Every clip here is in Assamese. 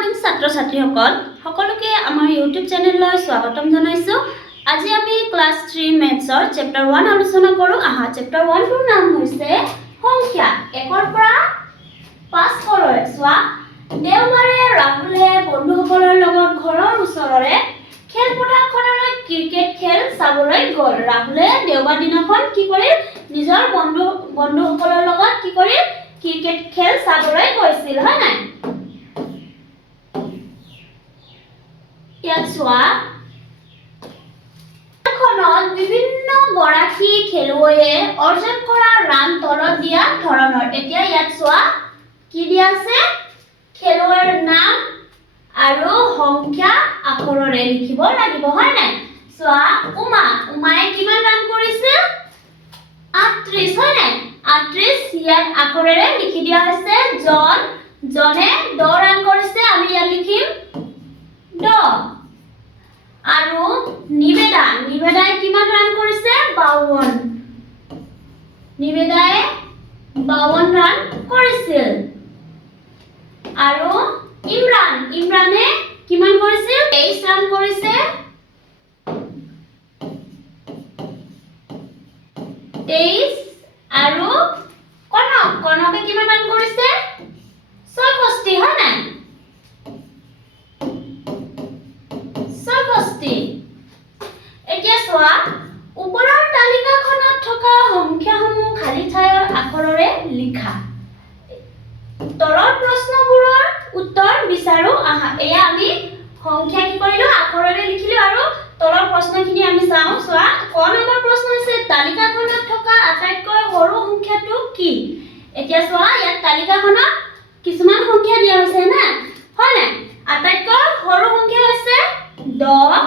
মৰ্নিং ছাত্ৰ ছাত্ৰীসকল সকলোকে আমাৰ ইউটিউব চেনেললৈ স্বাগতম জনাইছো। আজি আমি ক্লাছ 3 মেথছৰ চেপ্টাৰ 1 আলোচনা কৰো। আহা চেপ্টাৰ 1 ৰ নাম হৈছে সংখ্যা 1 ৰ পৰা 5 লৈ। চোৱা, দেওবাৰে ৰাহুলে বন্ধুসকলৰ লগত ঘৰৰ ওচৰৰে খেলপথাৰখনলৈ ক্ৰিকেট খেল চাবলৈ গ'ল। ৰাহুলে দেওবাৰ দিনাখন কি কৰিল? নিজৰ বন্ধুসকলৰ লগত কি কৰিল? ক্ৰিকেট খেল চাবলৈ গৈছিল, হয় নাই? ইয়াত চোৱা, খনত বিভিন্ন গৰাকী খেলুৱৈয়ে অৰ্জন কৰা ৰান তলত দিয়া ধৰণৰ। এতিয়া ইয়াত চোৱা কি দিয়া আছে? খেলুৱৈৰ নাম আৰু সংখ্যা আখৰেৰে লিখিব লাগিব, হয় নাই? চোৱা, উমায়ে কিমান ৰান কৰিছে? 38, হয় নাই? 38 ইয়াত আখৰেৰে লিখি দিয়া হৈছে। জনে 10 ৰান কৰিছে, আমি ইয়াত লিখিম 10। আৰু নিবেদাই কিমান ৰান কৰিছে? 52। নিবেদাই 52 ৰান কৰিছিল। আৰু ইমৰানে কিমান কৰিছিল? 23 ৰান কৰিছে। 23। আৰু কনকে কিমান ৰান কৰিছে? 64, হয় নাই? 64। এতিয়া চোৱা, ওপৰৰ তালিকাখনত থকা সংখ্যাসমূহ খালী ঠাইৰ আখৰেৰে লিখা। তলৰ প্ৰশ্নবোৰৰ উত্তৰ বিচাৰো। আহা, এয়া আমি সংখ্যা কি কৰিলো? আখৰেৰে লিখিলো। আৰু তলৰ প্ৰশ্নখিনি আমি চাওঁ। চোৱা, ক নম্বৰ প্ৰশ্ন হৈছে তালিকাখনত থকা আটাইতকৈ সৰু সংখ্যাটো কি? এতিয়া চোৱা, ইয়াত তালিকাখনত কিছুমান সংখ্যা দিয়া হৈছে না, হয় নাই? আটাইতকৈ সৰু সংখ্যা হৈছে 10।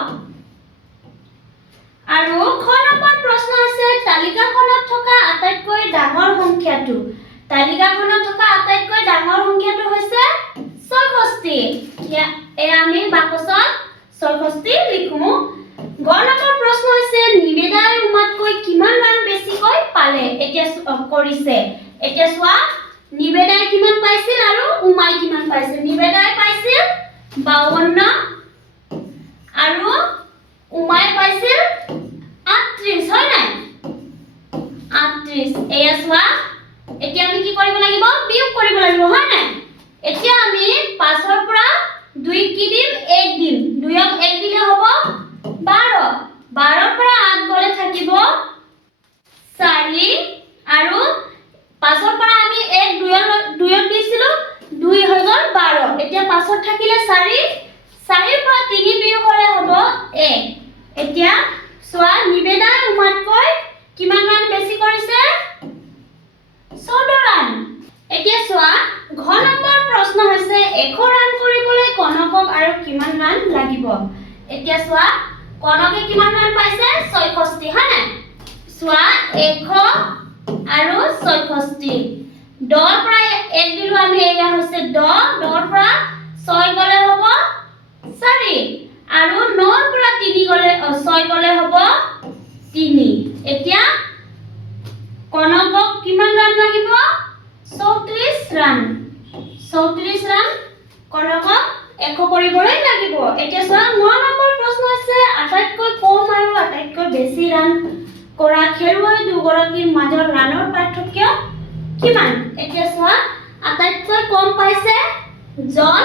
আৰু খ নম্বৰ প্ৰশ্ন হৈছে তালিকাখনত থকা আটাইতকৈ ডাঙৰ সংখ্যাটো। তালিকাখনত থকা আটাইতকৈ ডাঙৰ সংখ্যাটো হৈছে 64। এয়া আমি বাকচত 64 লিখো। গ নম্বৰ প্ৰশ্ন হৈছে নিবেদাই উমাতকৈ কিমান ৰান বেছিকৈ পালে কৰিছে। এতিয়া চোৱা, নিবেদাই কিমান পাইছিল আৰু উমাই কিমান পাইছিল? নিবেদাই পাইছিল 52 আৰু উমাই পাইছিল 38, হয় নাই? 38। এয়া চোৱা, এতিয়া আমি কি কৰিব লাগিব? বিয়োগ কৰিব লাগিব, হয় নাই? এতিয়া আমি 5ৰ পৰা 2 কি দিম? 1 দিম। 2ক 1 দিলে হ'ব 12। 12ৰ পৰা 8 গলে থাকিব 4। আৰু 5ৰ পৰা আমি 1 2ত দিছিলো, 2 হৈ গল 12। এতিয়া 5ত থাকিলে 4। 4ৰ পৰা 3 বিয়োগ হলে হ'ব 1। এতিয়া চোৱা, নিবেদাই উমাতকৈ কিমান ৰান বেছি কৰিছে? 14 ৰান। এতিয়া চোৱা, ঘ নম্বৰ প্ৰশ্ন হৈছে 100 ৰান কৰিবলৈ কনকক আৰু কিমান ৰান লাগিব? এতিয়া চোৱা, কনকে কিমান ৰান পাইছে? 64, হয় নাই? চোৱা, 100 আৰু 64। 10ৰ পৰা 1 দিলো আমি, এয়া হৈছে 10। 10ৰ পৰা 6 গলে হ'ব 4। আৰু 9ৰ পৰা 6 গলে হ'ব 3। এতিয়া কনকক কিমান ৰান লাগিব? 34 ৰান। 34 ৰান কনকক 100 কৰিবলৈ লাগিব। এতিয়া চোৱা, 9 নম্বৰ প্ৰশ্ন হৈছে আটাইতকৈ কম আৰু আটাইতকৈ বেছি ৰান কৰা খেলুৱৈ দুগৰাকীৰ মাজৰ ৰানৰ পাৰ্থক্য কিমান? এতিয়া চোৱা, আটাইতকৈ কম পাইছে জন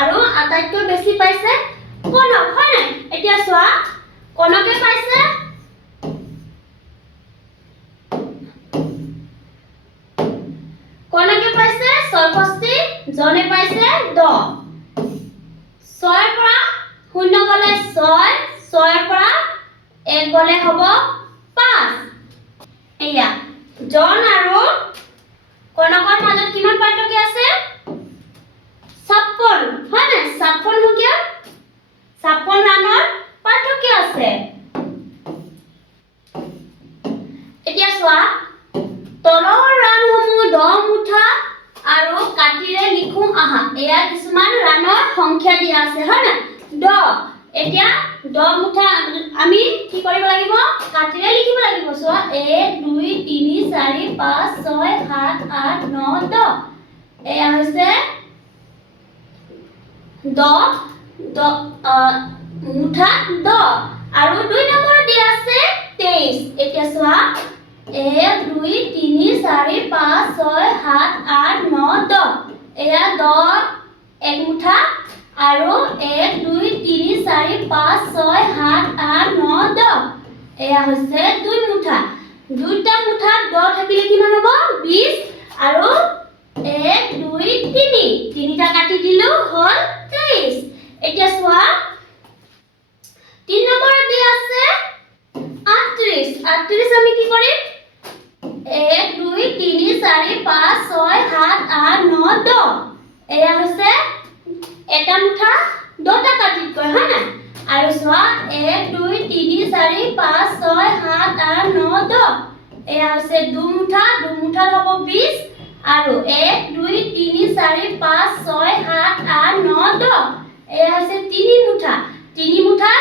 আৰু আটাইতকৈ বেছি পাইছে কনক, হয় নাই? এতিয়া চোৱা, কনকে পাইছে 64, জনে পাইছে 10। 6ৰ পৰা 0 গলে 6, 6ৰ পৰা 1 গলে হ'ব 5। এয়া জন আৰু কনকৰ মাজত কিমান পাৰ্থক্য আছে? 56, হয় নাই? 56 ৰানৰ পাৰ্থক্য আছে। এতিয়া চোৱা, তলৰ ৰানসমূহ 10 মুঠা আৰু কাটিৰে লিখো। আহা, এয়া কিছুমান ৰানৰ সংখ্যা দিয়া আছে, হয় নাই? 10। এতিয়া 10 মুঠা আমি কি কৰিব লাগিব? কাটিৰে লিখিব লাগিব। চোৱা, 1 2 3 4 5 6 7 8 9 10। এয়া হৈছে মুঠা 10 আৰু 2 নম্বৰ দিয়া আছে 23 এতিয়া চোৱা 1 2 3 4 5 6 7 8 9 10 এয়া 10 এক মুঠা আৰু 1 2 3 4 5 6 7 8 9 10 এয়া হৈছে 2 মুঠা দুইটা মুঠা 10 থাকিলে কিমান হ'ব 20 আৰু 1 2 3 তিনিটা কাটি দিলো হল 23 এতিয়া চোৱা 3 নম্বৰ দিয়া আছে 38 38 আমি কি কৰিম 1 2 3 4 5 6 7 8 9 10 এয়া হৈছে এটা মুঠা 10টা কাটি কয় হয় না আৰু চোৱা 1 2 3 4 5 6 7 8 9 10 এয়া হৈছে 2 মুঠা হ'ব 20 আৰু 1 2 3 4 5 6 7 8 9 10 এয়া হৈছে 3 মুঠা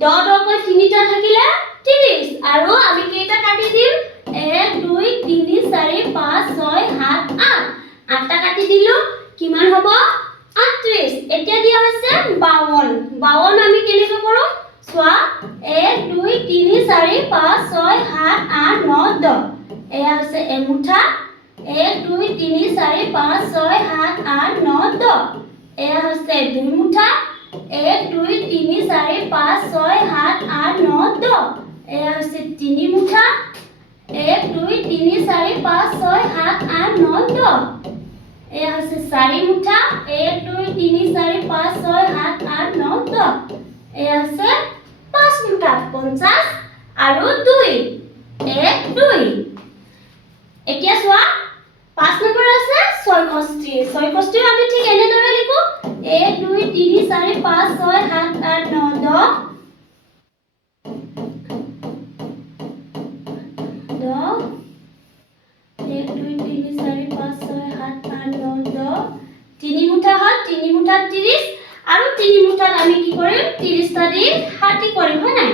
10 কৈ তিনিটা থাকিলে 30 আৰু আমি কেইটা কাটি দিম 1 2 3 4 5 6 7 8 আঠটা কাটি দিলো কিমান হ'ব 38 এতিয়া দিয়া হৈছে 52 আমি কেনেকৈ কৰো চোৱা 1 2 3 4 5 6 7 8 9 10 এয়া হৈছে এমুঠা 1 2 3 4 5 6 7 8 9 10 এয়া হৈছে দুই মুঠা 1 2 3 4 5 6 7 8 9 10 এয়া হৈছে তিনি মুঠা 1 2 3 4 5 6 7 8 9 10 এয়া হৈছে চাৰি মুঠা 1 2 3 4 5 6 7 8 9 10 এয়া হৈছে 5 মুঠা 50 আৰু 2 1 2 এতিয়া চোৱা 5 নম্বৰ আছে 66 আমি ঠিক এনেদৰে লিখো 1 2 3 4 5 6 7 8 9 10 1 2 3 4 5 6 7 8 9 10 তিনি মুঠা হল তিনি মুঠা 30 আৰু তিনি মুঠাত আমি কি কৰিম 30টা দি 60 কৰিম হয় নাই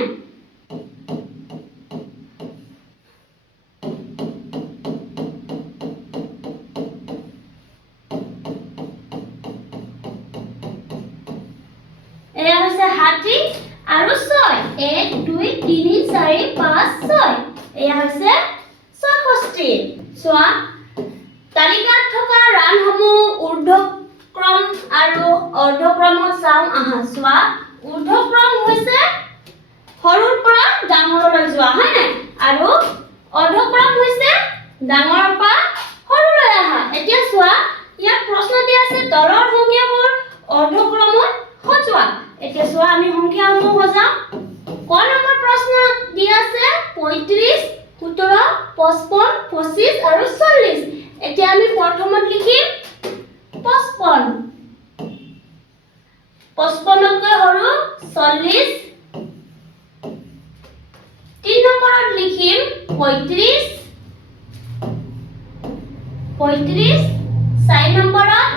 এয়া হৈছে 60 আৰু 6 1 2 3 4 5 6 এয়া হৈছে 66 চোৱা তালিকাত থকা ৰানসমূহ ঊৰ্ধ্বক্ৰম আৰু অৰ্ধক্ৰমত চাওঁ আহা চোৱা ঊৰ্ধ্বক্ৰম হৈছে সৰুৰ পৰা ডাঙৰলৈ যোৱা হয় নাই আৰু অৰ্ধক্ৰম হৈছে ডাঙৰৰ পৰা সৰুলৈ আহা এতিয়া চোৱা ইয়াত প্ৰশ্ন দিয়া আছে তলৰ সংখ্যাবোৰ অৰ্ধক্ৰমত সজোৱা এতিয়া চোৱা আমি সংখ্যাসমূহ সজাম ক নম্বৰ প্ৰশ্ন দিয়া আছে 35 17 55 25 আৰু 40 এতিয়া আমি প্ৰথমত লিখিম 55 55কৈ সৰু 40 3 নম্বৰত লিখিম 35 4 নম্বৰত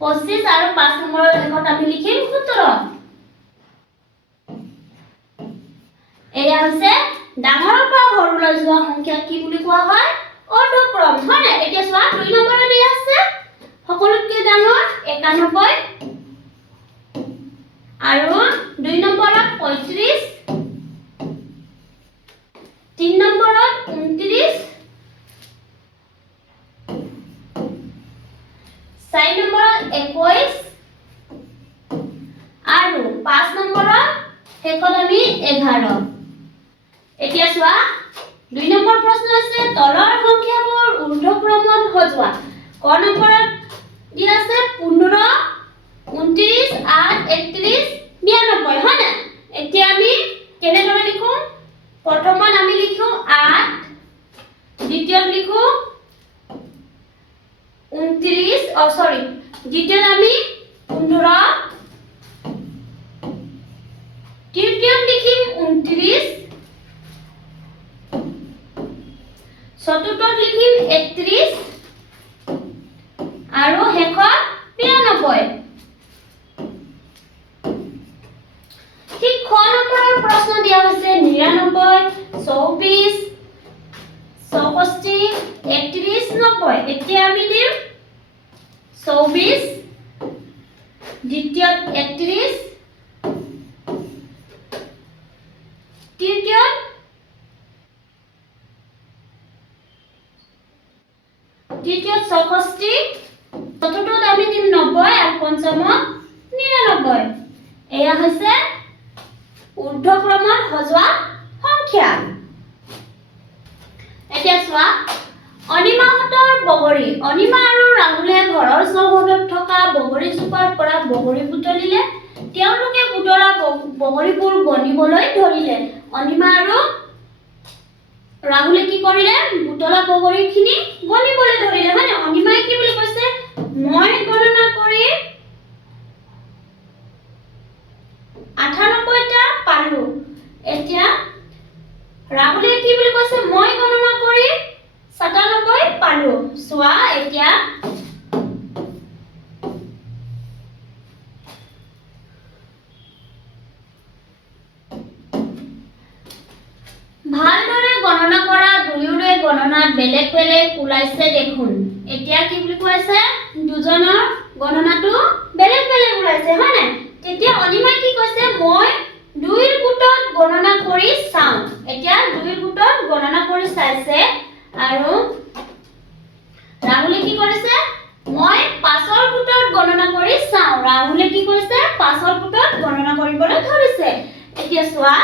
25 আৰু 5 নম্বৰৰ শেষত আমি লিখিম 17 এয়া হৈছে ডাঙৰৰ পৰা সৰুলৈ যোৱা সংখ্যা কি বুলি কোৱা হয় অৰ্ধক্ৰম হয় না এতিয়া চোৱা 2 নম্বৰত দিয়া আছে সকলোতকৈ ডাঙৰ 91 আৰু 2 নম্বৰত 35 3 নম্বৰত 29 4 নম্বৰত 21 আৰু 5 নম্বৰত শেষত আমি 11 এতিয়া চোৱা 2 নম্বৰ প্ৰশ্ন আছে তলৰ সংখ্যাবোৰ ঊৰ্ধ্বক্ৰমত সজোৱা ক নম্বৰত দিয়া আছে 15 29 8 31 92 হয় না এতিয়া আমি কেনেদৰে লিখো প্ৰথমত আমি লিখো 8 দ্বিতীয়ত লিখো 29 দ্বিতীয়ত আমি 15 তৃতীয়ত লিখিম 29 চতুৰ্থত লিখিম 31 আৰু শেষত 92 ঠিক খ নম্বৰৰ প্ৰশ্ন দিয়া হৈছে 99 24 64 31 90 এতিয়া আমি দিম 24 দ্বিতীয়ত 31 তৃতীয়ত 64 চতুৰ্থত আমি দিম 90 আৰু পঞ্চমত 99 এয়া হৈছে ঊৰ্ধ্বক্ৰমত সজোৱা সংখ্যা এতিয়া চোৱা অনিমাহঁতৰ বগৰী অনিমা আৰু ৰাহুলে ঘৰৰ চৌহদত থকা বগৰী জোপাৰ পৰা বগৰী বুটলিলে তেওঁলোকে বুটলা বগৰীবোৰ গণিবলৈ ধৰিলে অনিমা আৰু ৰাহুলে কি কৰিলে বুটলা বগৰীখিনি গণিবলৈ ধৰিলে মানে অনিমাই কি বুলি কৈছে মই গণনা কৰি 98টা পালো এতিয়া ৰাহুলে কি বুলি কৈছে মই গণনা কৰি 97 পালো চোৱা এতিয়া ভালদৰে গণনা কৰা দুয়োৰে গণনাত বেলেগ বেলেগ ওলাইছে দেখোন এতিয়া কি বুলি কৈছে দুজনৰ গণনাটো বেলেগ বেলেগ ওলাইছে হয় নাই তেতিয়া অনিমাই কি কৈছে মই দুইৰ গোটত গণনা কৰি চাও এতিয়া দুইৰ গোটত গণনা কৰি চাইছে আৰু ৰাহুলে কি কৰিছে মই 5ৰ গোটত গণনা কৰি চাও ৰাহুলে কি কৰিছে 5ৰ গোটত গণনা কৰিবলৈ ধৰিছে এতিয়া চোৱা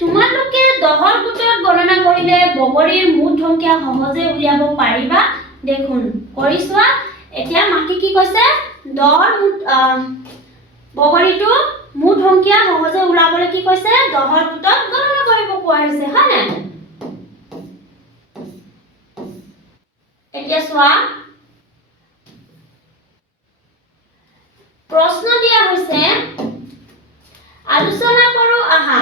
তোমালোকে 10ৰ গোটত গণনা কৰিলে বগৰীৰ মুঠ সংখ্যা সহজে উলিয়াব পাৰিবা দেখোন কৰি চোৱা এতিয়া মাকি কি কৈছে 10ৰ বগৰীটো মুঠ সংখ্যা সহজে উলাবলৈ কি কৈছে 10ৰ গোটত গণনা কৰিব কোৱা হৈছে হয় নাই এতিয়া চোৱা প্ৰশ্ন দিয়া হৈছে আলোচনা কৰো আহা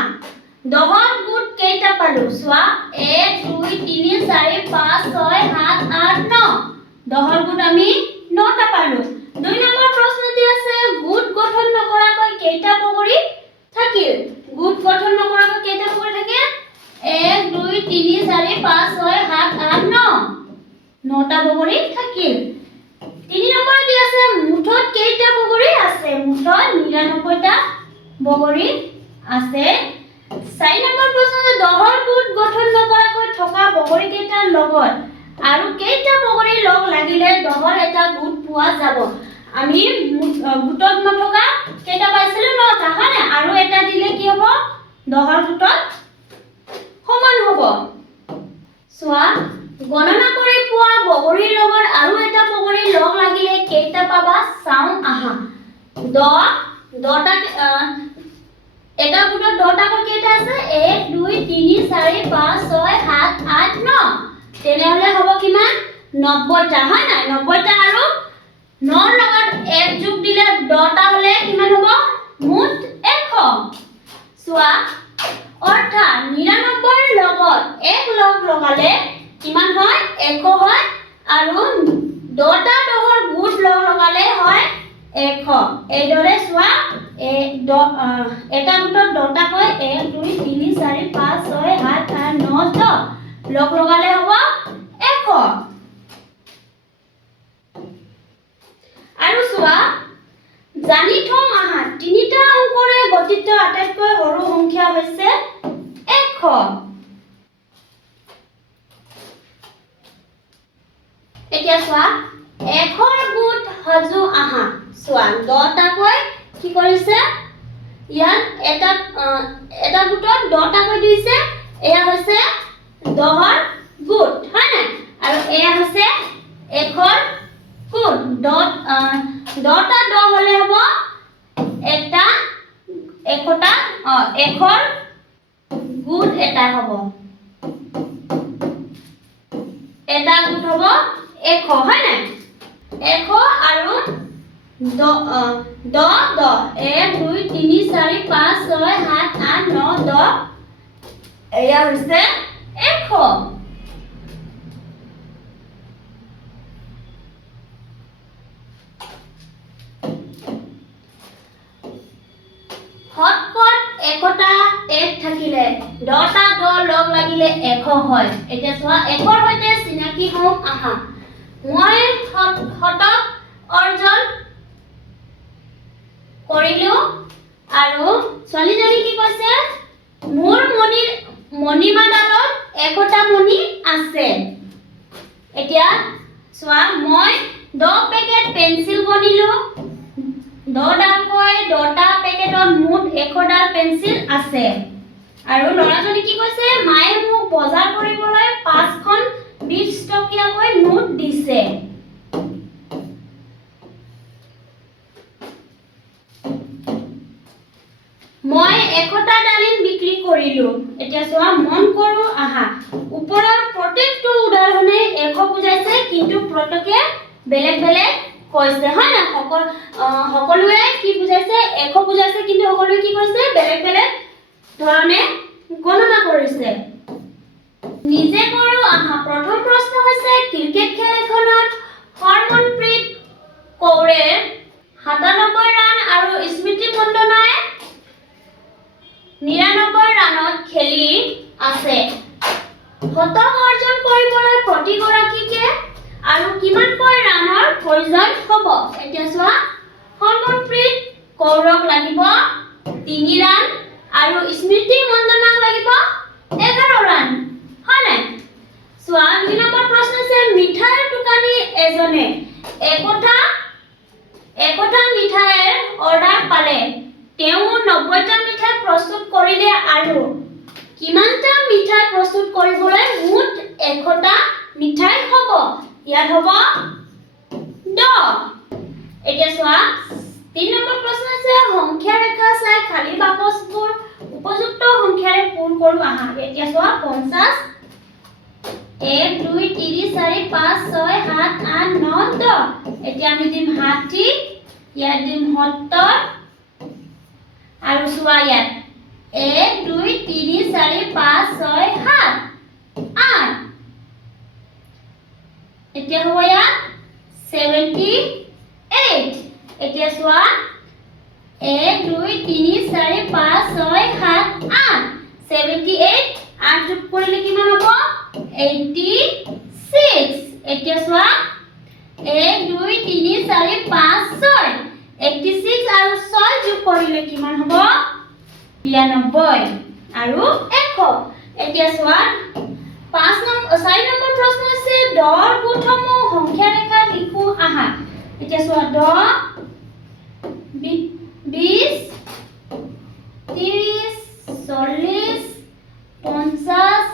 10ৰ গোট কেইটা পালো চোৱা 1 2 3 4 5 6 7 8 9 10ৰ গোট আমি 9টা পালো 2 নম্বৰ প্ৰশ্ন দিয়া আছে গোট গঠন নকৰাকৈ কেইটা বগৰী থাকিল গোট গঠন নকৰাকৈ কেইটা বগৰী থাকে 1 2 3 4 5 6 7 8 9 9টা বগৰী থাকিল 3 নম্বৰ দিয়া আছে মুঠত কেইটা বগৰী আছে মুঠত 99টা বগৰী আছে 4 নম্বৰ প্ৰশ্ন 10ৰ গোট গঠন নকৰাকৈ থকা বগৰী কেইটাৰ লগত আৰু কেইটা বগৰী লগ লাগিলে 10ৰ এটা গোট পোৱা যাব আমি গোটত নথকা কেইটা পাইছিলো 9টা হয়নে আৰু এটা দিলে কি হ'ব 10ৰ গোটত সমান হ'ব চোৱা গণনা কৰি পোৱা বগৰীৰ লগত আৰু এটা বগৰী লগ লাগিলে কেইটা পাবা চাও আহা 10টা এটা গোটত 10টা কেইটা আছে 1 2 3 4 5 6 7 8 9 তেনেহলে হ'ব কিমান 90টা হয় না 90টা আৰু 9ৰ লগত 1 যোগ দিলে 10টা হলে কিমান হ'ব মুঠ 100 চোৱা অৰ্থাৎ 99ৰ লগত 1 লগ লগালে কিমান হয় 100 হয় আৰু 10টা 10ৰ গোট লগ লগালে হয় 100 এইদৰে চোৱা এটা গোটত 10টা হয় 1 2 3 4 5 6 7 8 9 10 লগ লগালে হ'ব 100 আৰু চোৱা জানি থম আহা তিনিটা অংকৰে গঠিত আটাইতকৈ সৰু সংখ্যা হৈছে 100 এতিয়া চোৱা 100ৰ গোট সজো আহা চোৱা 10টাকৈ কি কৰিছে ইয়াত এটা গোটত 10টাকৈ দিছে এয়া হৈছে 10ৰ গোট হয় না আৰু এয়া হৈছে 100ৰ গোট 10টা 10 হলে হ'ব এটা 100টা 100ৰ গোট এটা হ'ব এটা গোট হ'ব 100 হয় না 100 আৰু 10 1 2 3 4 5 6 7 8 9 10 এয়া হৈছে 100 হটকট 1টা 1 থাকিলে 10টা 10 লগ লাগিলে 100 হয় এতিয়া চোৱা 100ৰ সৈতে চিনাকি হম আহা মই হটক অৰ্জন মণিমাডালত 100টা মণি আছে এতিয়া চোৱা মই 10 পেকেট পেন্সিল গনিলো 10 ডালকৈ 10টা পেকেটত মুঠ 100 ডাল পেন্সিল আছে আৰু লৰাজনে কি কৈছে মায়ে মোক বজাৰ কৰিবলৈ 5খন 20 টকীয়াকৈ নোট দিছে মই 100টা ডালিম বিক্ৰী কৰিলো এতিয়া চোৱা মন কৰো আহা ওপৰৰ প্ৰত্যেকটো উদাহৰণে 100 বুজাইছে কিন্তু প্ৰত্যেকে বেলেগ বেলেগ কৈছে হয় না সকলোৱে কি বুজাইছে 100 বুজাইছে কিন্তু সকলোৱে কি কৈছে বেলেগ বেলেগ ধৰণে গণনা কৰিছে নিজে কৰো আহা প্ৰথম প্ৰশ্ন হৈছে ক্ৰিকেট খেল এখনত হৰমনপ্ৰীত কৌৰে 97 ৰান আৰু স্মৃতি মণ্ডনাই 99 ৰানত খেলি আছে শতক অৰ্জন কৰিবলৈ প্ৰতিগৰাকীকে আৰু কিমানকৈ ৰানৰ প্ৰয়োজন হ'ব এতিয়া চোৱা হৰমনপ্ৰীত কৌৰক লাগিব 3 ৰান আৰু স্মৃতি মণ্ডনাক লাগিব 11 ৰান হয় নাই চোৱা 2 নম্বৰ প্ৰশ্ন আছে মিঠাইৰ দোকানী এজনে একোটা মিঠাইৰ অৰ্ডাৰ পালে তেওঁ 90টা মিঠাই প্ৰস্তুত কৰিলে আৰু কিমানটা মিঠাই প্ৰস্তুত কৰিবলৈ মুঠ 100টা মিঠাই হ'ব ইয়াত হ'ব 10 এতিয়া চোৱা 3 নম্বৰ প্ৰশ্ন আছে সংখ্যা ৰেখা চাই খালি বাকচবোৰ উপযুক্ত সংখ্যাৰে পূৰণ কৰো আহা এতিয়া চোৱা 50 1 2 3 4 5 6 7 8 9 10 এতিয়া আমি দিম 60 ইয়াত দিম 70 আৰু চোৱা ইয়াত 1 2 3 4 5 6 7 8 এতিয়া হ'ব ইয়াত 78 এতিয়া চোৱা 1 2 3 4 5 6 7 8 78 8 যোগ কৰিলে কিমান হ'ব 86 এতিয়া চোৱা 1 2 3 4 5 6 86 আৰু 6 যোগ কৰিলে কিমান হ'ব 92 আৰু 100 এতিয়া চোৱা 4 নম্বৰ প্ৰশ্ন আছে 10ৰ গোটসমূহ সংখ্যা ৰেখাত লিখো আহা এতিয়া চোৱা 10 20 30 40 50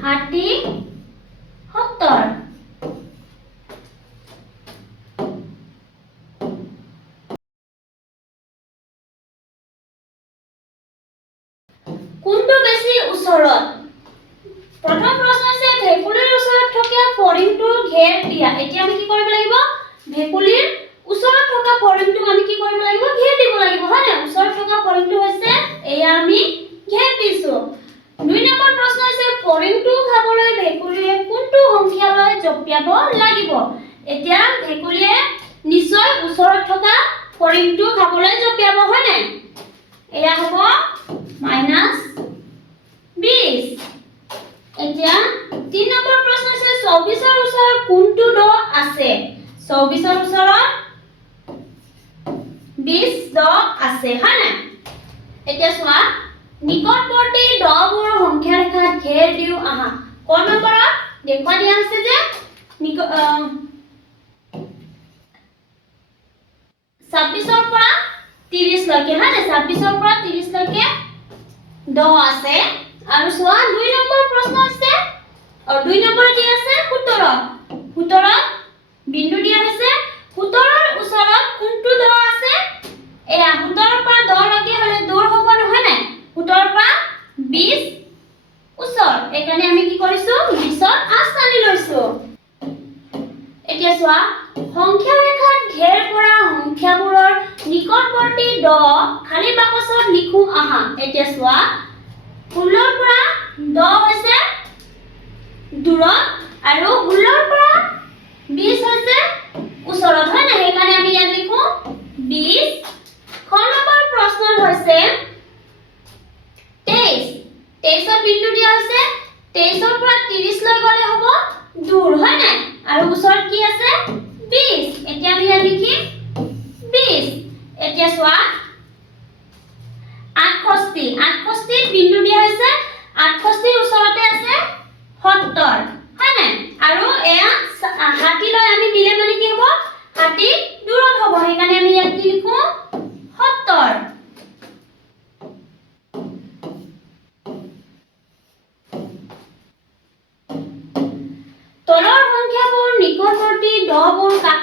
60 70 কোনটো বেছি ওচৰত প্ৰথম প্ৰশ্ন আছে ভেকুলীৰ ওচৰত থকা ফৰিংটো ঘেৰ দিয়া এতিয়া আমি কি কৰিব লাগিব ভেকুলীৰ ওচৰত থকা ফৰিংটো আমি কি কৰিব লাগিব ঘেৰ দিব লাগিব হয় না ওচৰত থকা ফৰিংটো হৈছে এয়া আমি ঘেৰ দিছো 2 নম্বৰ প্ৰশ্ন আছে ফৰিংটো খাবলৈ ভেকুলীয়ে কোনটো সংখ্যালৈ জপিয়াব লাগিব এতিয়া ভেকুলীয়ে নিশ্চয় ওচৰত থকা ফৰিংটো খাবলৈ জপিয়াব হয় না এয়া হ'ব -20 এতিয়া 3 নম্বৰ প্ৰশ্ন আছে 24ৰ ওচৰত কোনটো দ আছে 24ৰ ওচৰত 20 দ আছে হয় না এতিয়া চোৱা নিকটৱৰ্তী দবোৰ সংখ্যা ৰেখাত ঘেৰ দিও আহা ক নম্বৰত দেখুৱা দিয়া আছে যে 26ৰ পৰা 30 লৈকে হয় না 26ৰ পৰা 30 লৈকে দ আছে আৰু চোৱা 2 নম্বৰ প্ৰশ্ন আছে 2 নম্বৰত দিয়া আছে 17 বিন্দু দিয়া হৈছে 17ৰ ওচৰত কোনটো দ আছে এয়া 17ৰ পৰা 10 লৈকে হলে দূৰ হ'ব নহয় না 17ৰ পৰা 20 ওচৰ এখানে আমি কি কৰিছো 20ৰ আঁচ টানি লৈছো এতিয়া চোৱা সংখ্যা ৰেখাত ঘেৰ কৰা সংখ্যাবোৰৰ নিকটৱৰ্তী দ খালি বাকচত লিখো আহা এতিয়া চোৱা 16ৰ পৰা 10 হৈছে দূৰত আৰু 16ৰ পৰা 20 হৈছে ওচৰত হয় না সেইকাৰণে আমি ইয়াত লিখো 20 খ নম্বৰ প্ৰশ্ন হৈছে 23ৰ বিন্দু দিয়া হৈছে 23ৰ পৰা 30 লৈ গলে হ'ব দূৰ হয় না আৰু ওচৰত কি আছে 20 এতিয়া আমি ইয়াত লিখিম 20 এতিয়া চোৱা 68 বিন্দু দিয়া হৈছে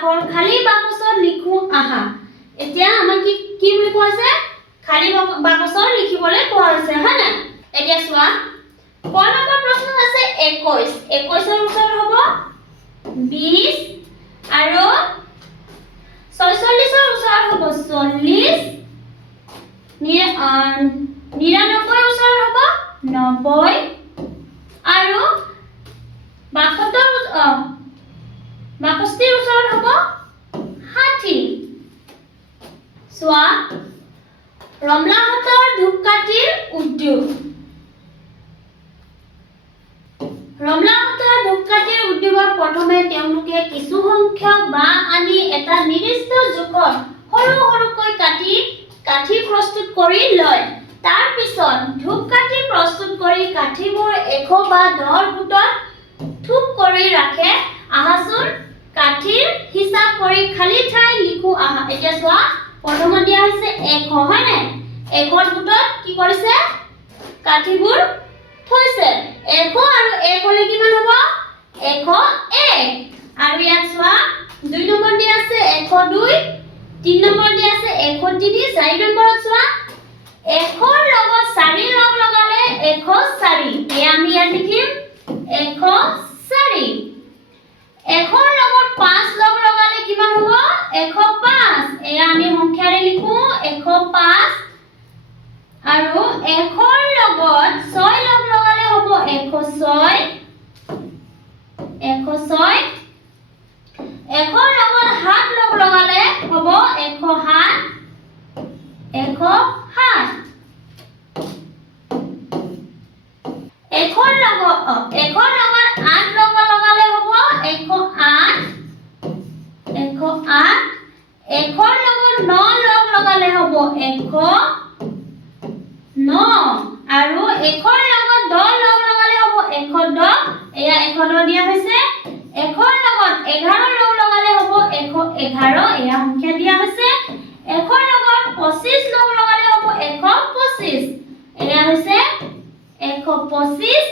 আখৰ খালী বাকচত লিখো আহা এতিয়া আমাক কি বুলি কোৱা আছে খালী বাকচত লিখিবলৈ কোৱা হৈছে হয় না এতিয়া চোৱা ক নম্বৰ প্ৰশ্ন আছে 21 21 ৰ উত্তৰ হ'ব 20 আৰু 46 ৰ উত্তৰ হ'ব 40 99 উত্তৰ হ'ব 90 আৰু 62 উত্তৰ হ'ব 60 চোৱা ৰমলাহঁতৰ ধূপকাঠিৰ উদ্যোগ ৰমলাহঁতৰ ধূপকাঠিৰ উদ্যোগত প্ৰথমে তেওঁলোকে কিছু সংখ্যক বাঁহ আনি এটা নিৰ্দিষ্ট জোখত সৰু সৰুকৈ কাঠি প্ৰস্তুত কৰি লয় তাৰ পিছত ধূপকাঠি প্ৰস্তুত কৰি কাঠিবোৰ 1 বা 10 ফুটত থুপ কৰি ৰাখে আহাচোন কাঠিৰ হিচাপ কৰি খালী ঠাই লিখো আহা এতিয়া চোৱা প্ৰথমত দিয়া হৈছে 100 হয় নাই 100 ফুটত কি কৰিছে কাঠিবোৰ থৈছে 100 আৰু 1 হলে কিমান হ'ব 101 আৰু ইয়াত চোৱা 2 নম্বৰ দিয়া আছে 102 3 নম্বৰ দিয়া আছে 103 4 নম্বৰত চোৱা 100 লগত 4 লগ লগালে 104 এই আমি ইয়াত লিখিম 104 100 লগত 5 লগ লগালে কিমান হ'ব 105 এয়া আমি সংখ্যাৰে লিখো 105 আৰু 100 লগত 6 লগ লগালে হ'ব 106 106 100 লগত 7 লগ লগালে হ'ব 107 107 100 লগত 8 লগ লগালে হ'ব 108 108 100 লগত 9 লগ লগালে হ'ব 109 আৰু 100 লগত 10 লগ লগালে হ'ব 110 এয়া 110 দিয়া হৈছে 100 লগত 11 লগ লগালে হ'ব 111 এয়া সংখ্যা দিয়া হৈছে 100 লগত 25 লগ লগালে হ'ব 125 এয়া হৈছে 125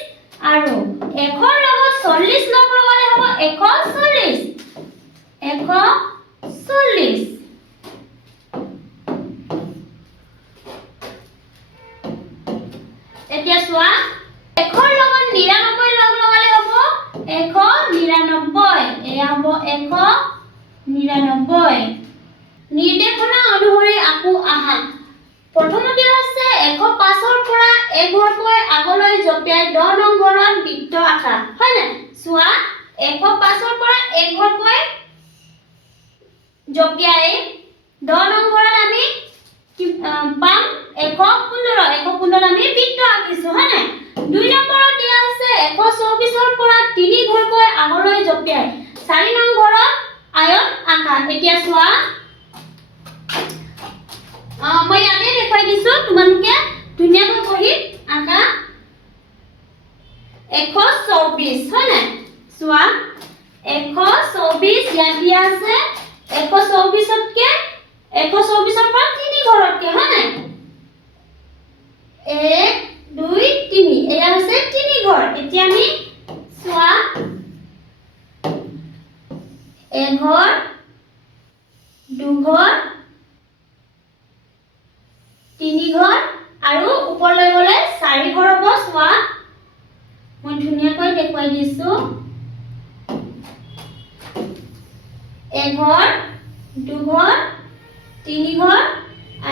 আৰু 100 লগত 40 লগ লগালে হ'ব 140 140 এতিয়া চোৱা 100 লগত 99 লগ লগালে হ'ব 199 এয়া হ'ব 199 নিৰ্দেশনা অনুসৰি আকো আহা প্ৰথমতে আছে 105 ৰ পৰা 1 ঘৰকৈ আগলৈ জপিয়াই 10 নং ঘৰত বৃত্ত আঁকা হয় না চোৱা 105 ৰ পৰা 1 ঘৰকৈ জপিয়াই 10 নং ঘৰত আমি পাম 115 আমি বৃত্ত আঁকিছো হয় না 2 নম্বৰত দিয়া আছে 124 ৰ পৰা 3 ঘৰকৈ আগলৈ জপিয়াই 4 নং ঘৰত আয়ত আঁকা এতিয়া চোৱা মই ইয়াতে দেখাই দিছো তোমালোকে ধুনীয়াকৈ পঢ়ি আঁকা 124 হয় না চোৱা 124 ইয়াত দিয়া আছে 124তকে 124 ৰ পৰা 3 ঘৰতকে হয় না 1 2 3 এয়া হৈছে 3 ঘৰ এতিয়া আমি চোৱা 1 ঘৰ 2 ঘৰ 3 ঘৰ আৰু ওপৰলৈ গলে 4 ঘৰ হ'ব চোৱা মই ধুনীয়াকৈ দেখুৱাই দিছো 1 ঘৰ 2 ঘৰ 3 ঘৰ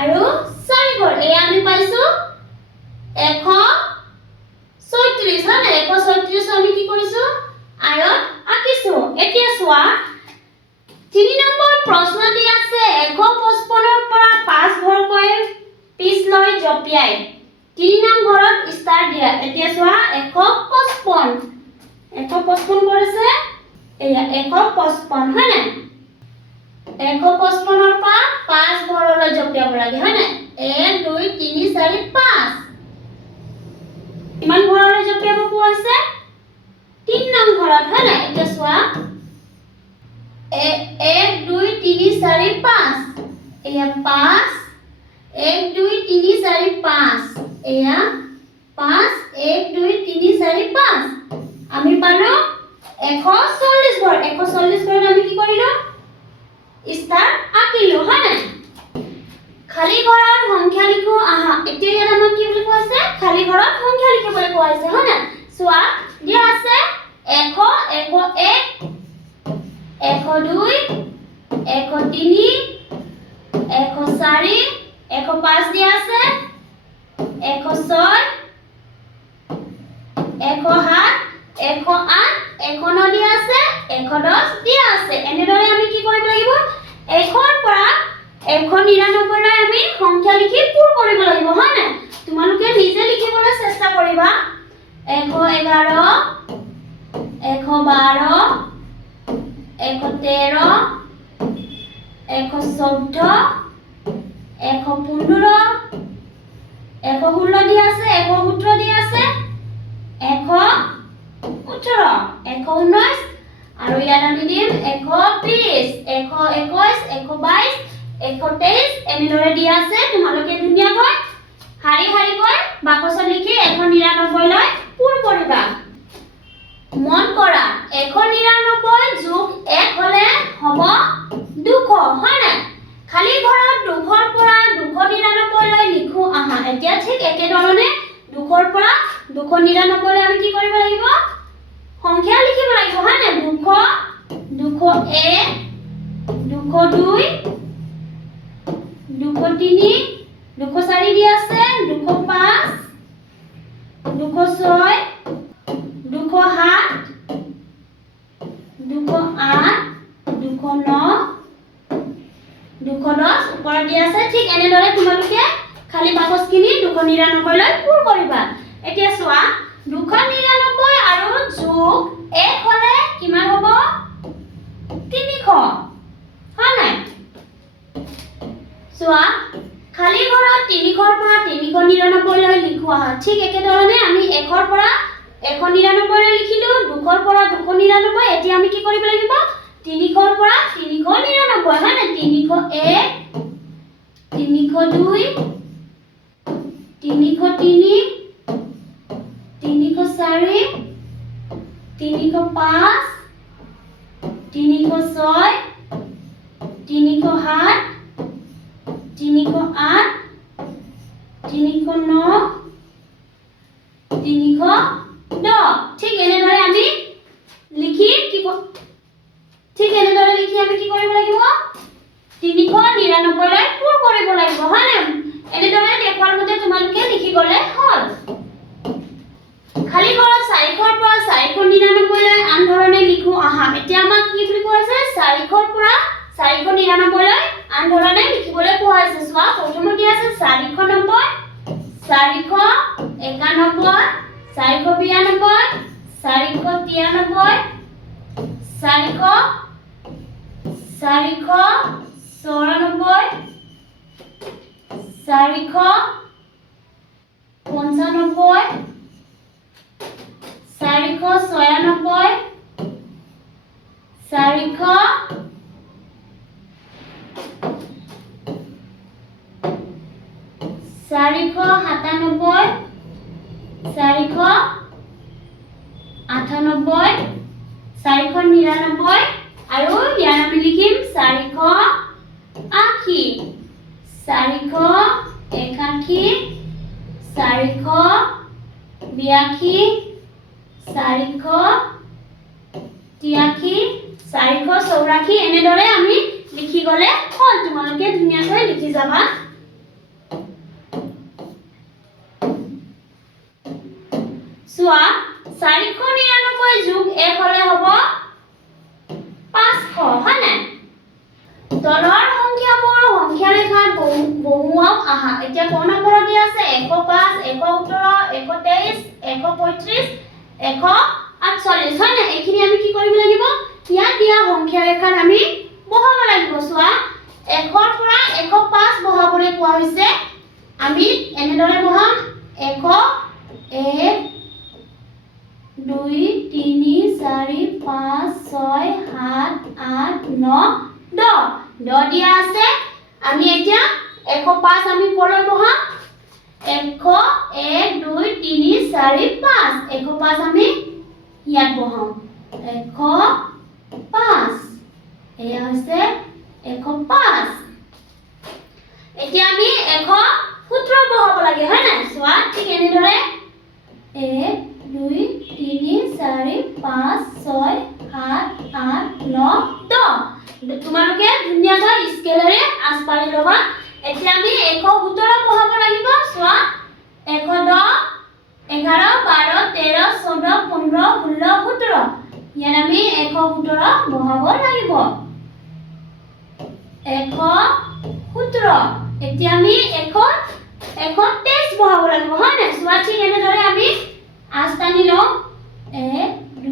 আৰু 4 ঘৰ এই আমি পাইছো 136 হয় না 136 আমি কি কৰিছো আয়ত আঁকিছো এতিয়া চোৱা 3 নম্বৰ প্ৰশ্ন দি আছে 155 ৰ পৰা 5 ঘৰকৈ পিছ লৈ জপিয়াই 3 নং ঘৰত ষ্টাৰ দিয়া এতিয়া চোৱা 155 কৰিছে এয়া 155 হয় না 155 ৰ পৰা 5 ঘৰলৈ জপিয়াব লাগে হয় না 1 2 3 4 5 ইমান ঘৰলৈ জপিয়াব কোৱা আছে 3 নং ঘৰত হয় না এতিয়া চোৱা 1 2 3 4 5 এয়া 5 1 2 3 4 5 এয়া 5 1 2 3 4 5 আমি পালো 140 ঘৰ 140 ঘৰত আমি কি কৰিলো 103 104 105 দিয়া আছে 106 107 108 109 দিয়া আছে 110 দিয়া আছে এনেদৰে আমি কি কৰিব লাগিব 1 পৰা 199 লৈ আমি সংখ্যা লিখি পূৰ কৰিব লাগিব হয় না তোমালোকে নিজে লিখিবলৈ চেষ্টা কৰিবা 111 112 113 114 115 116 দিয়া আছে 117 দিয়া আছে 118 119 আৰু ইয়াত আমি দিম 120 121 122 123 এনেদৰে দিয়া আছে তোমালোকে ধুনীয়াকৈ হাৰি হাৰিকৈ বাকচত লিখি 199 লৈ পূৰ কৰিবা মন কৰা 199 যোগ 1 হলে হ'ব 200 হয় না খালি ঘৰত 200 পৰা 299 লৈ লিখো আহা এতিয়া ঠিক একেধৰণে 200 পৰা 299 লৈ আমি কি কৰিব লাগিব সংখ্যা লিখিব লাগিব হয় না 200 201 202 203 204 দিয়া আছে 205 206 207 208 209 210 ওপৰত দিয়া আছে ঠিক এনেদৰে তোমালোকে খালি বাকচখিনি 299 লৈ পূৰ কৰিবা এতিয়া চোৱা 299 আৰু যোগ 1 হলে কিমান হ'ব 300 হয় নাই চোৱা খালি ঘৰত 300 পৰা 399 লৈ লিখোৱা হয় ঠিক একেধৰণে আমি 1 ৰ পৰা 199 লৈ লিখিলো 2 ৰ পৰা 299 এতিয়া আমি কি কৰিব লাগিব 300 ৰ পৰা 399 হয় না 301 302 303 304 305 306 307 308 309 310 ঠিক এনেদৰে আমি লিখি ঠিক এনেদৰে লিখি আমি কি কৰিব লাগিব 399 লৈ পূৰ কৰিব লাগিব হয় না এনেদৰে দেখুৱাৰ মতে তোমালোকে লিখি গলে হ'ল খালি ঘৰত 400 ৰ পৰা 499 লৈ আন ধৰণে লিখো আহা এতিয়া আমাক কি বুলি কোৱা আছে 400 ৰ পৰা 499 লৈ আন ধৰণে লিখিবলৈ কোৱা আছে চোৱা প্ৰথমতে আছে 490 491 492 493 499 আৰু ইয়াত আমি লিখিম 480 481 482 483 484 এনেদৰে আমি লিখি গলে হ'ল তোমালোকে ধুনীয়াকৈ লিখি যাবা চোৱা 499 যোগ 1 হলে হ'ব 500 হয় না তলৰ সংখ্যাবোৰ সংখ্যা ৰেখাত বহুৱাও আহা এতিয়া কোন নম্বৰত দিয়া আছে 105 117 123 135 148 হয় না এইখিনি আমি কি কৰিব লাগিব ইয়াত দিয়া সংখ্যা ৰেখাত আমি বহাব লাগিব চোৱা 1 ৰ পৰা 105 বহাবলৈ কোৱা হৈছে আমি এনেদৰে বহাম 1 1 2 3 4 5 6 7 8 9 10 দিয়া আছে আমি এতিয়া 105 আমি কলৈ বহাম 1 1 2 3 4 5 105 আমি ইয়াত বহাম 105 এয়া হৈছে 105 এতিয়া আমি 117 বহাব লাগে হয় না চোৱা ঠিক এনেদৰে 1 2 3 4 5 6 7 8 9 10 তোমালোকে ধুনীয়াকৈ স্কেলেৰে আঁচ পাৰি ল'বা এতিয়া আমি 117 বহাব লাগিব চোৱা 110 11 12 13 14 15 16 17 ইয়াত আমি 117 বহাব লাগিব 117 এতিয়া আমি 123 বহাব লাগিব হয় না চোৱা ঠিক এনেদৰে আমি আঁচ টানি লওঁ 1 2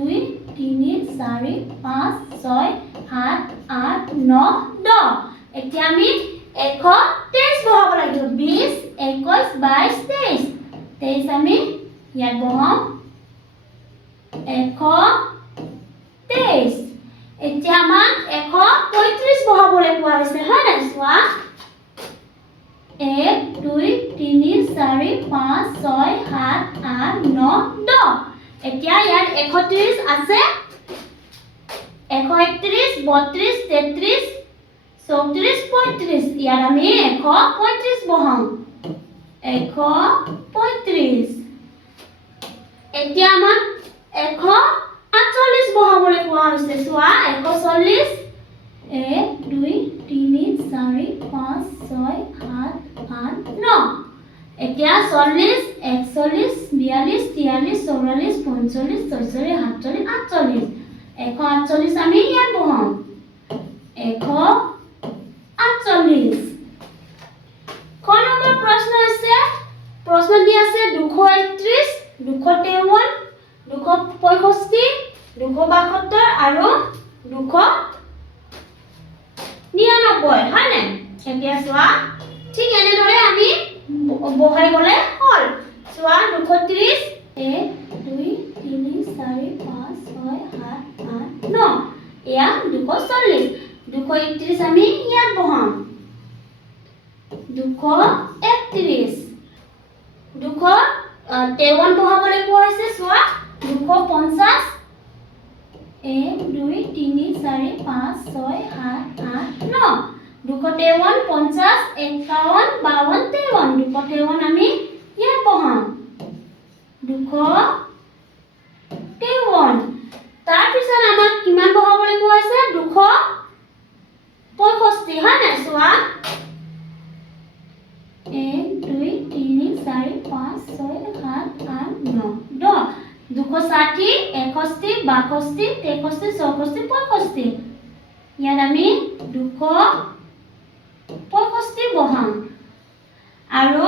3 4 5 6 7 8 9 10 এতিয়া আমি 123 বহাব লাগিব 20 21 22 23 23 আমি ইয়াত বহাম 123 এতিয়া আমাক 135 বহাবলৈ কোৱা হৈছে হয় না চোৱা 1 2 3 4 5 6 7 8 9 10 এতিয়া ইয়াত 130 আছে 131 32 33 34 35 ইয়াত আমি 135 বহাম 135 এতিয়া আমাক 148 বহাবলৈ কোৱা হৈছে চোৱা 140 1 2 3 4 5 6 7 8 9 এতিয়া 40 41 42 43 44 45 46 47 48 148 আমি ইয়াত বহাম 148 ক নম্বৰ প্ৰশ্ন আছে প্ৰশ্ন দি আছে 231 253 265 272 আৰু 299 হয় না এতিয়া চোৱা ঠিক এনেদৰে আমি বহাই গলে হল চোৱা 230 1 2 3 4 5 6 7 8 9 এয়া 240 231 আমি ইয়াত বহাম 231 253 বহাবলৈ কোৱা হৈছে চোৱা 250 1 2 3 4 5 6 7 8 9 253 50 51 52 53 253 আমি ইয়াত বহাম 253 তাৰ পিছত আমাক কিমান বহাবলৈ কোৱা হৈছে 265 হয় না চোৱা 1 2 3 4 5 6 7 8 9 10 260 61 62 63 64 65 ইয়াত আমি 265 বহাম আৰু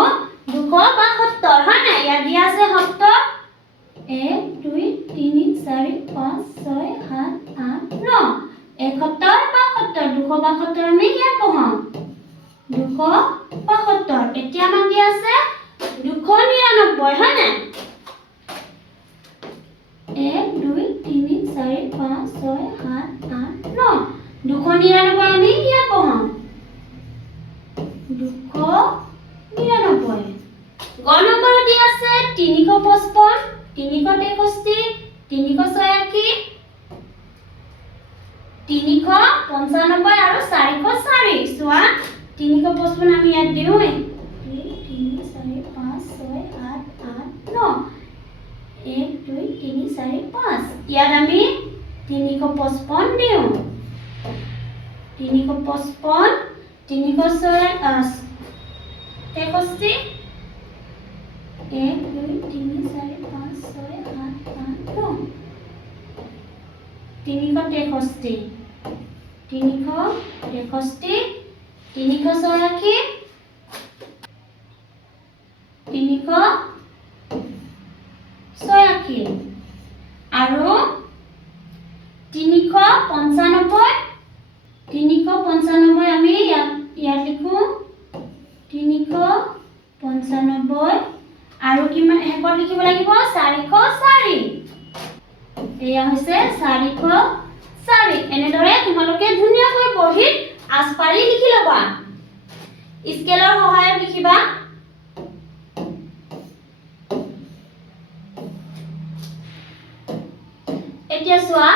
272 হয় না ইয়াত দিয়া আছে 70 1 2 3 4 5 6 7 8 9 71 272 আমি ইয়াত বহাম 272 এতিয়া আমাক দিয়া আছে 299 হয় না 1 2 3 4 5 6 7 8 9 299 আমি ইয়াত বহাম 299 গ নম্বৰ দি আছে 355 363 386 395 আৰু 404 চোৱা 355 আমি ইয়াত দিওঁ 1 2 3 4 5 6 7 8 9 1 2 3 4 5 ইয়াত আমি 355 দিওঁ 355 363 1 2 3 4 5 6 7 8 9 363 364 386 386 আৰু 395 আমি ইয়াত লিখো 395 আৰু কিমান হেকত লিখিব লাগিব 404 এয়া হৈছে 404 এনেদৰে তোমালোকে ধুনীয়াকৈ বহিত আঁচ পাৰি লিখি ল'বা স্কেলৰ সহায়ত লিখিবা এতিয়া চোৱা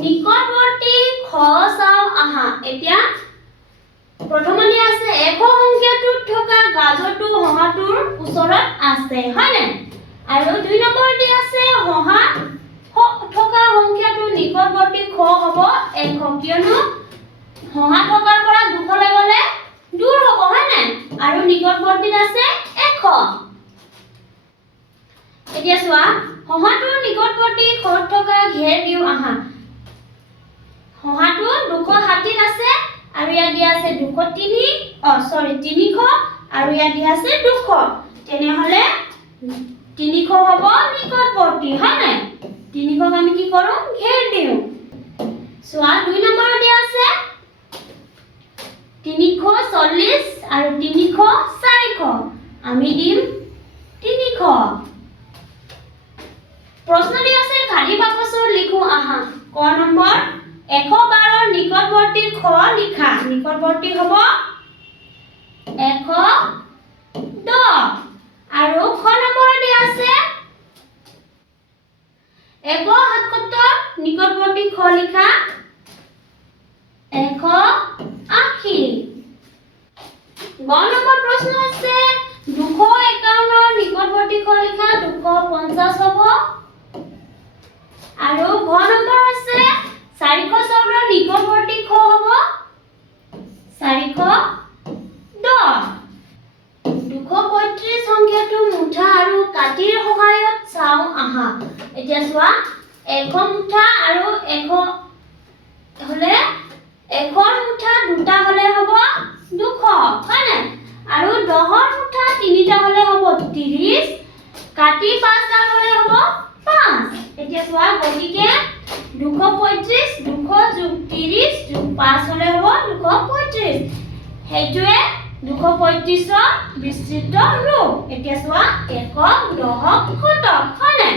নিকটৱৰ্তী খ চাও আহা এতিয়া প্ৰথমতে আছে এশ সংখ্যাটোত থকা গাজৰটো হহাটোৰ ওচৰত আছে হয়নে আৰু দুই নম্বৰতে আছে হহা থকা সংখ্যাটো নিকটৱৰ্তী খ হ'ব 100 কিয়নো হহা থকাৰ পৰা 200 লৈ গ'লে দূৰ হ'ব হয় নাই আৰু নিকটৱৰ্তীত আছে 100 এতিয়া চোৱা হহাটোৰ নিকটৱৰ্তী ঘৰত থকা ঘেৰ দিও আহা হহাটো 260 আছে আৰু ইয়াত দিয়া আছে 300 আৰু ইয়াত দিয়া আছে 200 তেনেহলে 300 হ'ব নিকটৱৰ্তী হয় নাই 300ক আমি কি কৰো ঘেৰ দিও চোৱা 2 নম্বৰ দিয়া আছে 340 আৰু 300 400 আমি দিম 300 প্ৰশ্ন দি আছে খালী বাকচত লিখো আহা ক নম্বৰ 112 নিকটৱৰ্তী খ লিখা নিকটৱৰ্তী হ'ব 110 আৰু খ নম্বৰ দি আছে 177 নিকটৱৰ্তী খ লিখা 180 গ নম্বৰ প্ৰশ্ন আছে 251 নিকটৱৰ্তী খ লিখা 250 হ'ব আৰু ঘ নম্বৰ আছে 414 নিকটৱৰ্তী খ হ'ব 410 235 সংখ্যাটো মুঠা আৰু কাটিৰ সহায়ত চাও আহা এতিয়া চোৱা 100 মুঠা আৰু 100 হলে 100ৰ মুঠা দুটা হলে হ'ব 200 হয় নাই আৰু 10ৰ মুঠা তিনিটা হলে হ'ব 30 কাটি 5 ডাল হলে হ'ব 5 এতিয়া চোৱা গতিকে 235 200 যোগ 30 যোগ 5 হলে হ'ব 235 হেতুৱে 235ৰ বিস্তৃত ৰূপ এতিয়া চোৱা 1 10 শতক হয় নাই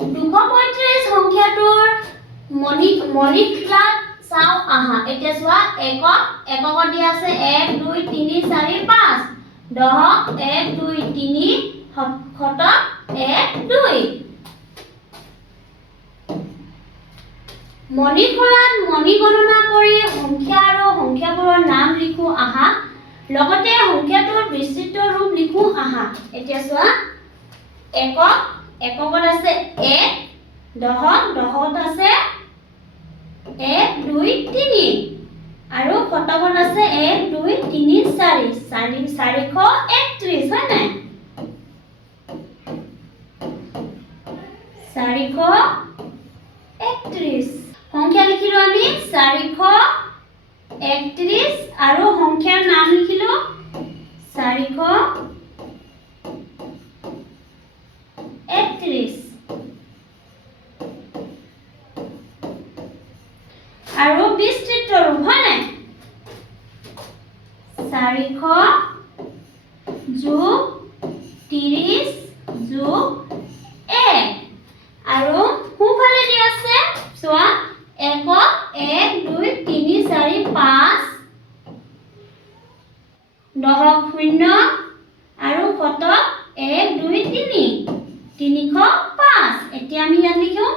235 সংখ্যাটোৰ মণিকলাত চাও আহা এতিয়া চোৱা এককত দিয়া আছে 1 2 3 4 5 10 1 2 3 শতক 1 2 মণিকলাত মণি গণনা কৰি সংখ্যা আৰু সংখ্যাবোৰৰ নাম লিখো আহা লগতে সংখ্যাটোৰ বিস্তৃত ৰূপ লিখো আহা এতিয়া চোৱা এককত আছে 1 10ত আছে 1 2 3 আৰু শতকত আছে 1 2 3 4 431 হয় নাই 431 সংখ্যা লিখিলো আমি 431 আৰু সংখ্যাৰ নাম লিখিলো 431 আৰু বিস্তৃত ৰূপ হয় নাই 400 যোগ 30 যোগ 1 আৰু সোঁফালে দি আছে চোৱা 1 1 2 3 4 5 10 0 আৰু শতক 1 2 3 305 এতিয়া আমি ইয়াত লিখো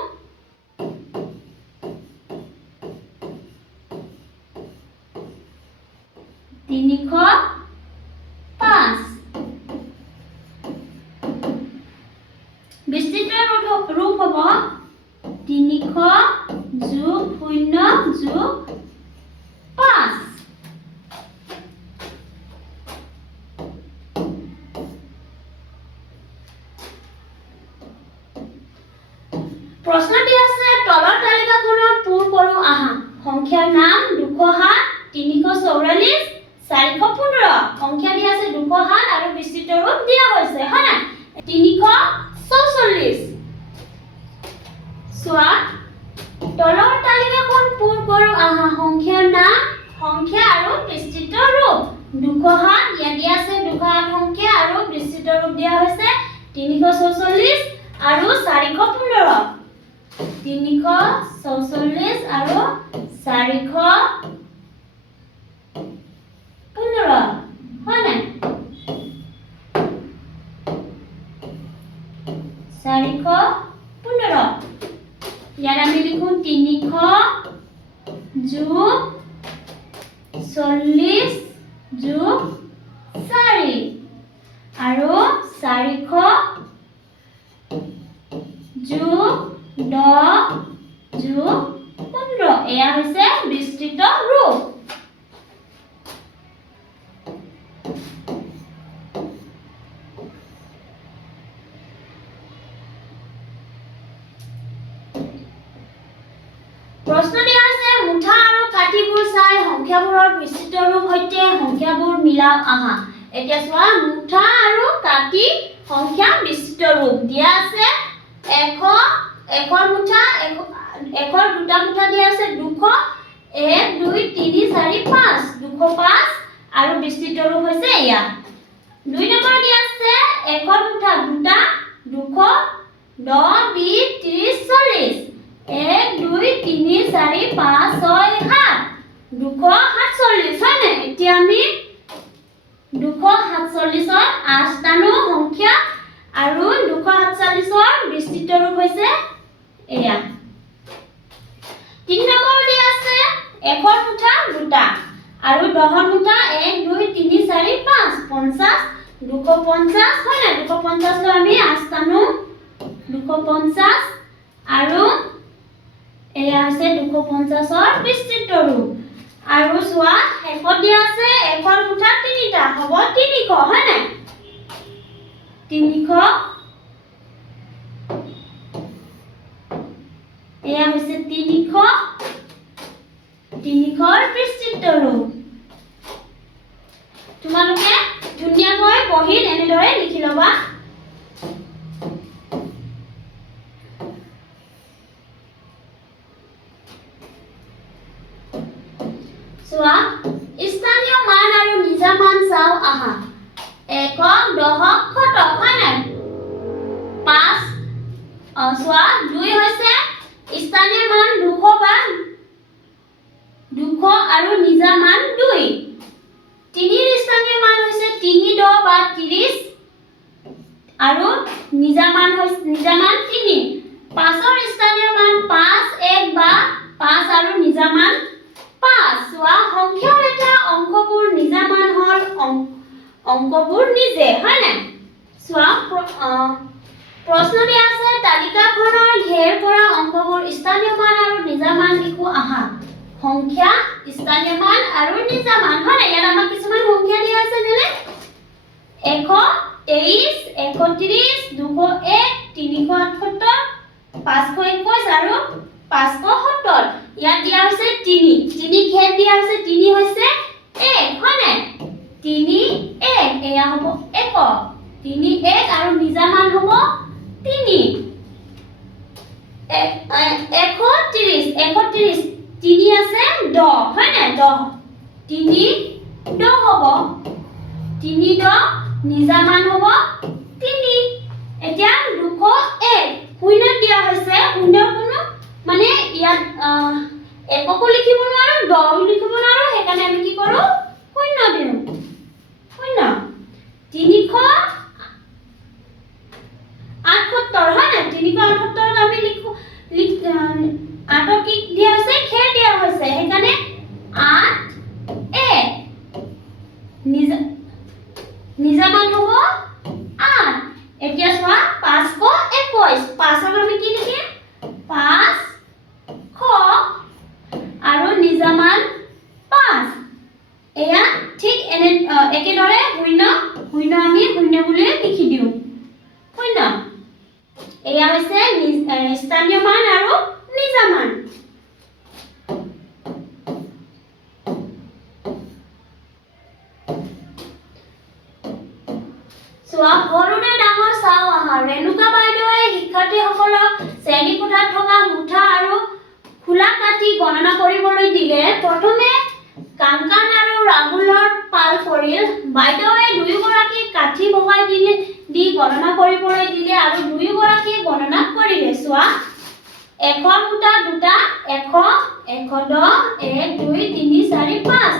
305 বিস্তৃত ৰূপ হ'ব 300 যোগ 0 যোগ 5 প্ৰশ্ন দি আছে তলৰ তালিকাখনৰ পূৰ কৰো আহা সংখ্যাৰ নাম 207 344 415 সংখ্যা দি আছে 207 আৰু বিস্তৃত ৰূপ দিয়া হৈছে হয় না 344 চোৱা তলৰ তালিকাখন পূৰ কৰো আহা সংখ্যাৰ নাম সংখ্যা আৰু বিস্তৃত ৰূপ 207 ইয়াত দিয়া আছে 207 সংখ্যা আৰু বিস্তৃত ৰূপ দিয়া হৈছে 344 আৰু 415 344 আৰু 415 হয় নাই 415 ইয়াত আমি লিখো 300 যোগ 40 যোগ 4 আৰু যোগ 10 যোগ 15 এয়া হৈছে বিস্তৃত ৰূপ প্ৰশ্ন দিয়া আছে মুঠা আৰু কাঠিবোৰ চাই সংখ্যাবোৰৰ বিস্তৃত ৰূপ হৈতে সংখ্যাবোৰ মিলাও আহা এতিয়া চোৱা মুঠা আৰু কাঠি সংখ্যা বিস্তৃত ৰূপ দিয়া আছে 100 মুঠা 100 দুটা মুঠা দিয়া আছে 200 1 2 3 4 5 205 আৰু বিস্তৃত ৰূপ হৈছে ইয়া 2 নম্বৰ দিয়া আছে 100 মুঠা দুটা 200 10 20 30 40 1 2 3 4 5 6 7 247 হয় না এতিয়া আমি 247 আঠটানো সংখ্যা আৰু 247 বিস্তৃত ৰূপ হৈছে এয়া 3 নম্বৰ দিয়া আছে 1 মুঠা দুটা আৰু 10 মুঠা 1 2 3 4 5 50 250 হয় না 250 লৈ আমি আঠটানো 250 আৰু এয়া আছে 250 বিস্তৃত ৰূপ আৰু চোৱা শেষত দিয়া আছে 1 মুঠা তিনিটা হ'ব 300 হয় না 300 এয়া হৈছে 300 বিস্তৃত ৰূপ তোমালোকে ধুনীয়াকৈ বহিত এনেদৰে লিখি লবা চোৱা স্থানীয় মান আৰু নিজা মান চাও আহা একক দহক শতক হয় না 5 চোৱা 2 হৈছে স্থানীয় মান 200 বা 200 আৰু নিজা মান 2 3 স্থানীয় মান হৈছে 3 10 বা 30 আৰু নিজা মান 3 5ৰ স্থানীয় মান 5 1 বা 5 আৰু নিজা মান 5 চোৱা সংখ্যাৰ এটা অংকবোৰ নিজা মান হল অংকবোৰ নিজে হয় না চোৱা প্ৰশ্ন দিয়া আছে তালিকাখনৰ ঘেৰ কৰা অংকবোৰ স্থানীয় মান আৰু নিজা মান লিখো আহা সংখ্যা স্থানীয় মান আৰু নিজা মান হয় ইয়াত আমাক কিছুমান সংখ্যা দিয়া আছে যেনে 123 130 201 378 521 আৰু 570 ইয়াত দিয়া হৈছে 3 ঘেৰ দিয়া আছে 3 হৈছে 1 হয় না 3 1 এয়া হ'ব 1 3 1 আৰু নিজা মান হ'ব 3 130 3 আছে 10 হয় না 10 3 10 হ'ব 3 10 নিজা মান হ'ব 3 এতিয়া 201 শূন্য দিয়া হৈছে শূন্যৰ কোনো মানে ইয়াত এককো লিখিব নোৱাৰো 10 লিখিব নোৱাৰো সেইকাৰণে আমি কি কৰো শূন্য দিও শূন্য 378 হয় না 378 আমি লিখো 8 কি দিয়া আছে খেৰ দিয়া হৈছে সেইকাৰণে 8 1 নিজা মান হ'ব 8 এতিয়া চোৱা 521 5ক আমি কি লিখিম 5 খ আৰু নিজা মান 5 এয়া ঠিক একেদৰে শূন্য আমি শূন্য বুলি লিখি দিও শূন্য এয়া হৈছে স্থানীয় মান আৰু নিজা মান চোৱা সৰুনে ডাঙৰ চাও আহা ৰেণুকা বাইদেৱে শিক্ষাৰ্থীসকলক শ্ৰেণী কোঠাত থকা মুঠা আৰু খোলা কাঠি গণনা কৰিবলৈ দিলে প্ৰথমে কাংকান আৰু ৰাহুলৰ পাল পৰিল বাইদেৱে দুয়োগৰাকী কাঠি বহাই দি গণনা কৰিবলৈ দিলে আৰু দুয়োগৰাকী গণনা কৰিলে চোৱা 100 মুঠা দুটা 100 110 1 2 3 4 5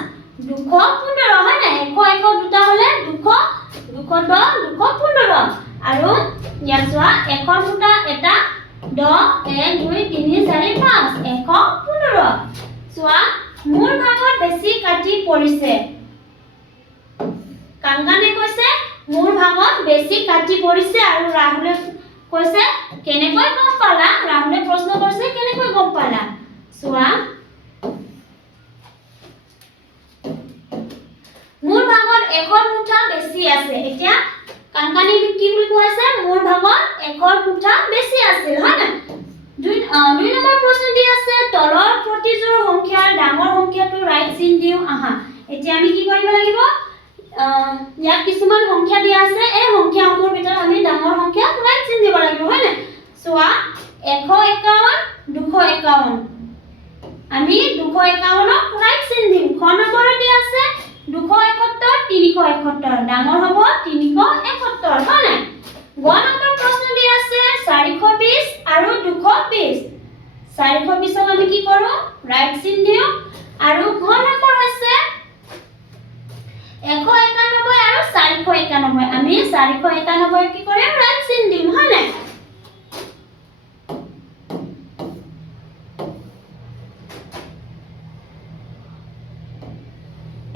215 হয় না 100 দুটা হলে 200 210 215 আৰু ইয়াত চোৱা 100 মুঠা এটা 10 1 2 3 4 5 115 চোৱা মোৰ ভাগত বেছি কাঠি পৰিছে কাংকানে কৈছে মোৰ ভাগত বেছি কাটি পৰিছে আৰু ৰাহুলে কৈছে কেনেকৈ গম পালা ৰাহুলে প্ৰশ্ন কৰিছে কেনেকৈ গম পালা চোৱা মোৰ ভাগত এখন মুঠা বেছি আছে এতিয়া কানকানি কি বুলি কৈছে মোৰ ভাগত এখন মুঠা বেছি আছিল হয় না দুই নম্বৰ প্ৰশ্ন দি আছে তলৰ প্ৰতিজোৰ সংখ্যাৰ ডাঙৰ সংখ্যাটো ৰাইট চিন দিও আহা এতিয়া আমি কি কৰিব লাগিব ইয়াত কিছুমান সংখ্যা দিয়া আছে এই সংখ্যাসমূহৰ ভিতৰত আমি ডাঙৰ সংখ্যা ৰাইট চিন দিব লাগিব হয় না চোৱা 151 251 আমি 251ক ৰাইট চিন দিম খ নম্বৰত দিয়া আছে 271 371 ডাঙৰ হ'ব 371 হয় না গ নম্বৰ প্ৰশ্ন দিয়া আছে 420 আৰু 220 420ক আমি কি কৰো ৰাইট চিন দিও আৰু ঘ নম্বৰ আছে 191 আৰু 491 আমি 491 কি কৰিম ৰাইট চিন দিম হয় না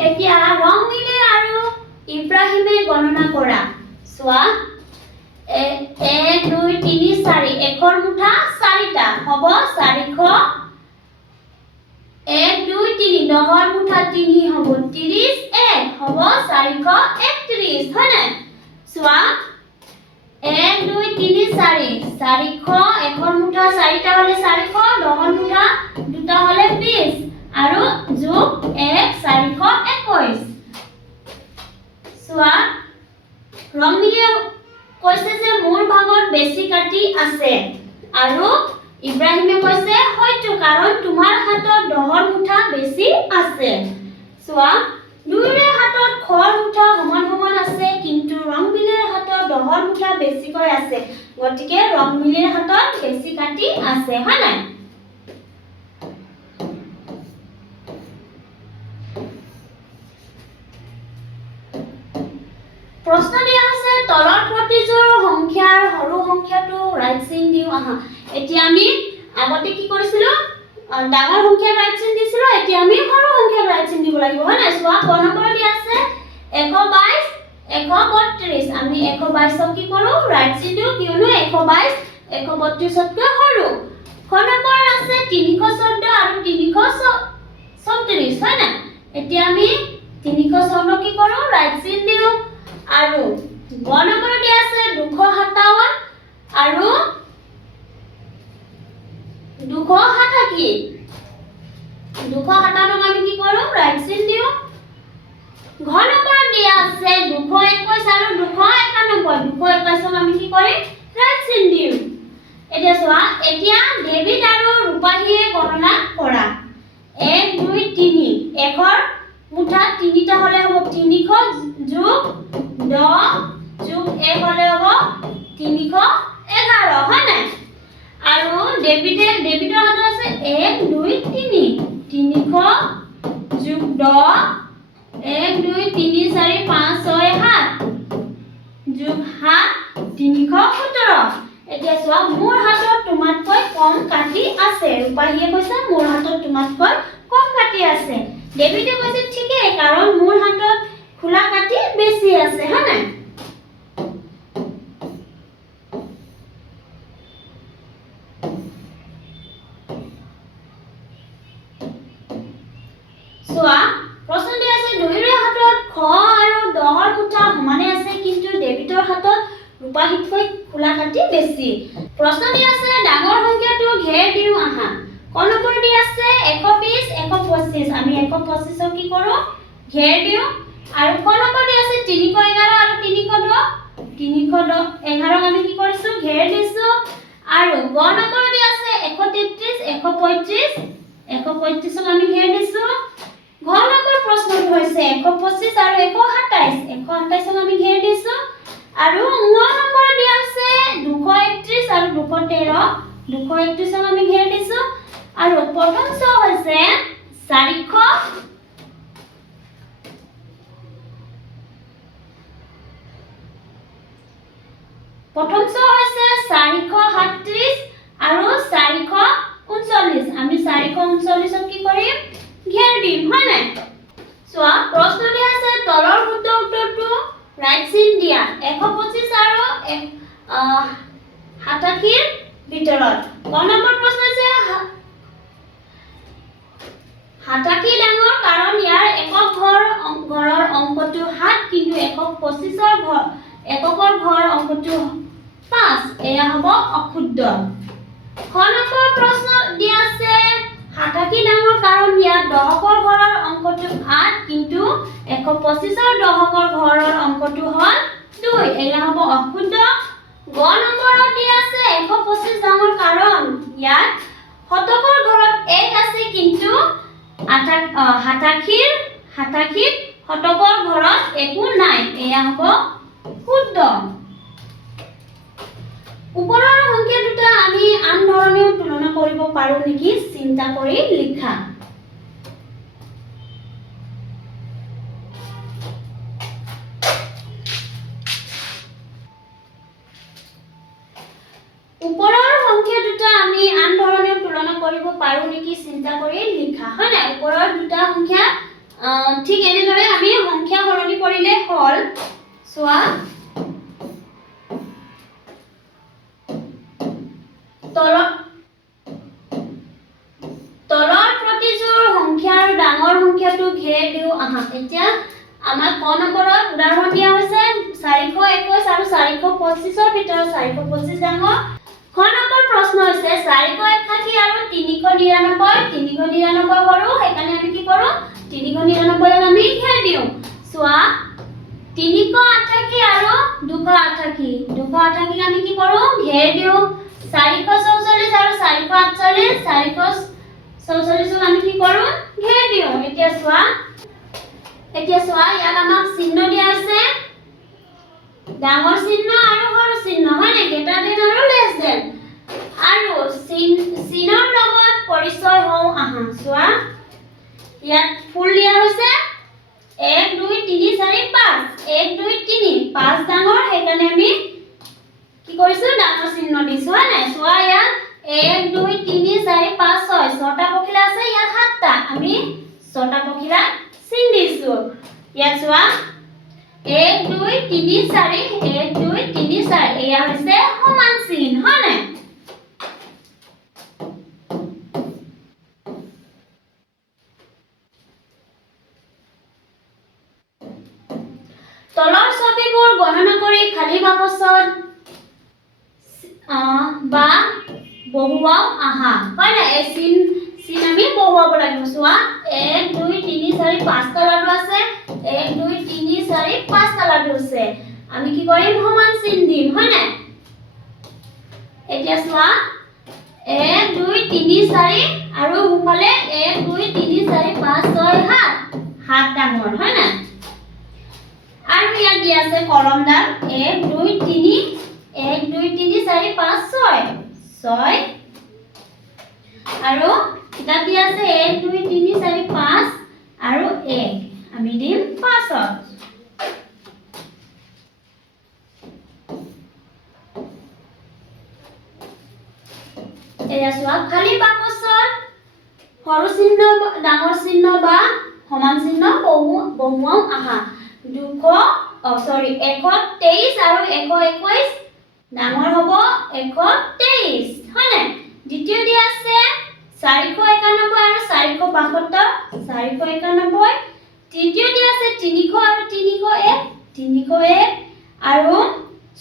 এতিয়া ৰংমিলে আৰু ইব্ৰাহিমে গণনা কৰা চোৱা 1 2 3 4 একৰ মুঠা 4টা হ'ব 400 1 2 3 দহৰ মুঠা 3 হ'ব 30 1 হ'ব 431 হয় না চোৱা 1 2 3 4 400 একৰ মুঠা 4টা হলে 400 দহৰ মুঠা দুটা হলে 20 আৰু যোগ 1 421 চোৱা ৰংমিলে কৈছে যে মোৰ ভাগত বেছি কাটি আছে আৰু ইব্ৰাহিমে কৈছে হয়তো কাৰণ তোমাৰ হাতত দহৰ মুঠা বেছি আছে চোৱা দুয়োৰে হাতত খৰ মুঠা সমান সমান আছে কিন্তু ৰংমিলেৰ হাতত দহৰ মুঠা বেছিকৈ আছে গতিকে ৰংমিলেৰ হাতত বেছি কাটি আছে হয় নাই প্ৰশ্ন দিয়া আছে তলৰ প্ৰতিজোৰ সংখ্যাৰ সৰু সংখ্যাটো ৰাইট চিন দিও আহা এতিয়া আমি আগতে কি কৰিছিলো ডাঙৰ সংখ্যা ৰাইট চিন দিছিলো এতিয়া আমি সৰু সংখ্যা ৰাইট চিন দিব লাগিব হয় না চোৱা ক নম্বৰ দিয়া আছে 122 132 আমি 122ক কি কৰো ৰাইট চিন দিও কিয়নো 122 132তকৈ সৰু খ নম্বৰ আছে 314 আৰু 334 হয় না এতিয়া আমি 314 কি কৰো ৰাইট চিন দিও আৰু গ নম্বৰ দিয়া আছে 257 আৰু 287 257ক আমি কি কৰো ৰাইট চিন দিও ঘ নম্বৰ দিয়া আছে 221 আৰু 291 221ক আমি কি কৰিম ৰাইট চিন দিম এতিয়া চোৱা এতিয়া ডেভিড আৰু ৰূপাহীয়ে গণনা কৰা 1 2 3 একৰ মুঠা 3টা হলে হ'ব 300 যোগ 10 যোগ 1 হলে হ'ব 311 হয় না আৰু ডেভিডৰ হাতত আছে 1 2 3 300 যোগ 10 1 2 3 4 5 6 7 যোগ 7 317 এতিয়া চোৱা মোৰ হাতত তোমাতকৈ কম কাটি আছে ৰূপাহীয়ে কৈছে মোৰ হাতত তোমাতকৈ কম কাটি আছে ডেভিডে কৈছে ঠিকই কাৰণ মোৰ হাতত খোলা কাটি বেছি আছে হয় না চোৱা প্ৰশ্ন দিয়া আছে দুয়োৰে হাতত খ আৰু দহৰ মুঠা সমানে আছে কিন্তু ডেভিডৰ হাতত ৰূপাহীতকৈ খোলা কাটি বেছি প্ৰশ্ন দিয়া আছে ডাঙৰ সংখ্যাটো ঘেৰ দিও আহা ক নম্বৰ দিয়া আছে 120 125 আমি 125ক কি কৰো ঘেৰ দিও আৰু ক নম্বৰ দিয়া আছে 311 আৰু 311ক আমি কি কৰিছো ঘেৰ দিছো আৰু গ নম্বৰ দিয়া আছে 133 135 135ক আমি ঘেৰ দিছো ঘ নম্বৰ প্ৰশ্নটো হৈছে 125 আৰু 127 127ক আমি ঘেৰ দিছো আৰু ঙ নম্বৰ দিয়া আছে 231 আৰু 213 231ক আমি ঘেৰ দিছো আৰু প্ৰথম ছ হৈছে 400 প্ৰথম ছ হৈছে 437 আৰু 439 আমি 439ক কি কৰিম ঘেৰ দিম হয় নাই চোৱা প্ৰশ্ন দিয়া আছে তলৰ শুদ্ধ উত্তৰটো ৰাইট চিন দিয়া 125 আৰু 87 ভিতৰত ক নম্বৰ প্ৰশ্ন আছে 87 ডাঙৰ কাৰণ ইয়াৰ একক ঘৰৰ অংকটো 7 কিন্তু একক 25ৰ এককৰ ঘৰ অংকটো 5 এয়া হ'ব অশুদ্ধ খ নম্বৰ প্ৰশ্ন দিয়া আছে 87 ডাঙৰ কাৰণ ইয়াত দশকৰ ঘৰৰ অংকটো 8 কিন্তু 125ৰ দশকৰ ঘৰৰ অংকটো হ'ল 2 এয়া হ'ব অশুদ্ধ গ নম্বৰত দিয়া আছে 125 ডাঙৰ কাৰণ ইয়াত শতকৰ ঘৰত 1 আছে কিন্তু 87 শতকৰ ঘৰত একো নাই এয়া হ'ব শুদ্ধ ওপৰৰ সংখ্যা দুটা আমি আন ধৰণেও তুলনা কৰিব পাৰো নেকি চিন্তা কৰি লিখা ওপৰৰ সংখ্যা দুটা আমি আন ধৰণেও তুলনা কৰিব পাৰো নেকি চিন্তা কৰি লিখা হয় না ওপৰৰ দুটা সংখ্যা ঠিক এনেদৰে আমি সংখ্যা সলনি কৰিলে হল সোৱা তলৰ প্ৰতিযোৰ সংখ্যাৰ ডাঙৰ সংখ্যাটো ঘেৰ দিও আহা এতিয়া আমাৰ ক নম্বৰত উদাহৰণ দিয়া হৈছে 421 আৰু 425ৰ ভিতৰত 425 ডাঙৰ খ নম্বৰ প্ৰশ্ন হৈছে 481 আৰু 399 কৰো সেইকাৰণে আমি কি কৰো 399 আমি ঘেৰ দিও সোৱা 388 আৰু 288 আমি কি কৰো ঘেৰ দিও 444 আৰু 448 444 আমি কি কৰো ঘেৰ দিও এতিয়া সোৱা ইয়াত আমাক চিহ্ন দিয়া আছে ডাঙৰ চিহ্ন আৰু সৰু চিহ্ন হয় নে গ্ৰেটাৰ দেন আৰু লেছ দেন আৰু চিহ্নৰ লগত পৰিচয় হও আহা সোৱা ইয়াত ফুল দিয়া হৈছে 1 2 3 4 5 1 2 3 5 ডাঙৰ সেইকাৰণে আমি কি কৰিছো ডাঙৰ চিহ্ন দিছো হয় নাই সোৱা ইয়াত 1 2 3 4 5 6 ছটা পখিলা আছে ইয়াত সাতটা আমি ছটা পখিলা চিন দিছো ইয়াত সোৱা 1 2 3 4 1 2 3 4 এয়া হৈছে সমান চিন হয় নাই তলৰ ছবিবোৰ গণনা কৰি খালী বাকচত বা বহুৱাও আহা হয় না এই চিন আমি বহুৱাব লাগিব সোৱা 1 2 3 4 5টা লাডু আছে 1 2 3 4 5টা লাডু আছে আমি কি কৰিম সমান চিন দিম হয় না এতিয়া সোৱা 1 2 3 4 আৰু হুফালে 1 2 3 4 5 6 7 ডাঙৰ হয় না আৰু ইয়াত দিয়া আছে কলমডাল 1 2 3 1 2 3 4 5 6 আৰু কিতাপ দিয়া আছে 1 2 3 4 5 আৰু 1 আমি দিম 5 এয়া সোৱা খালী বাকচত সৰু চিহ্ন ডাঙৰ চিহ্ন বা সমান চিহ্ন বহুৱাও আহা 123 আৰু 121 ডাঙৰ হ'ব 123 হয় নাই দ্বিতীয় দিয়া আছে 491 আৰু 472 491 তৃতীয় দিয়া আছে 300 আৰু 301 আৰু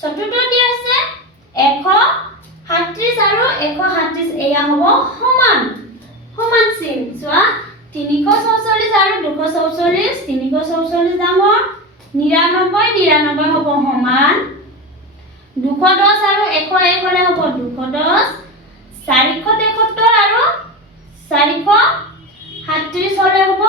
চতুৰ্থ দিয়া আছে 137 আৰু 137 এয়া হ'ব সমান চিন সোৱা 344 আৰু 244 344 ডাঙৰ 99 হ'ব সমান 210 আৰু 101 হলে হ'ব 210 473 আৰু 437 হলে হ'ব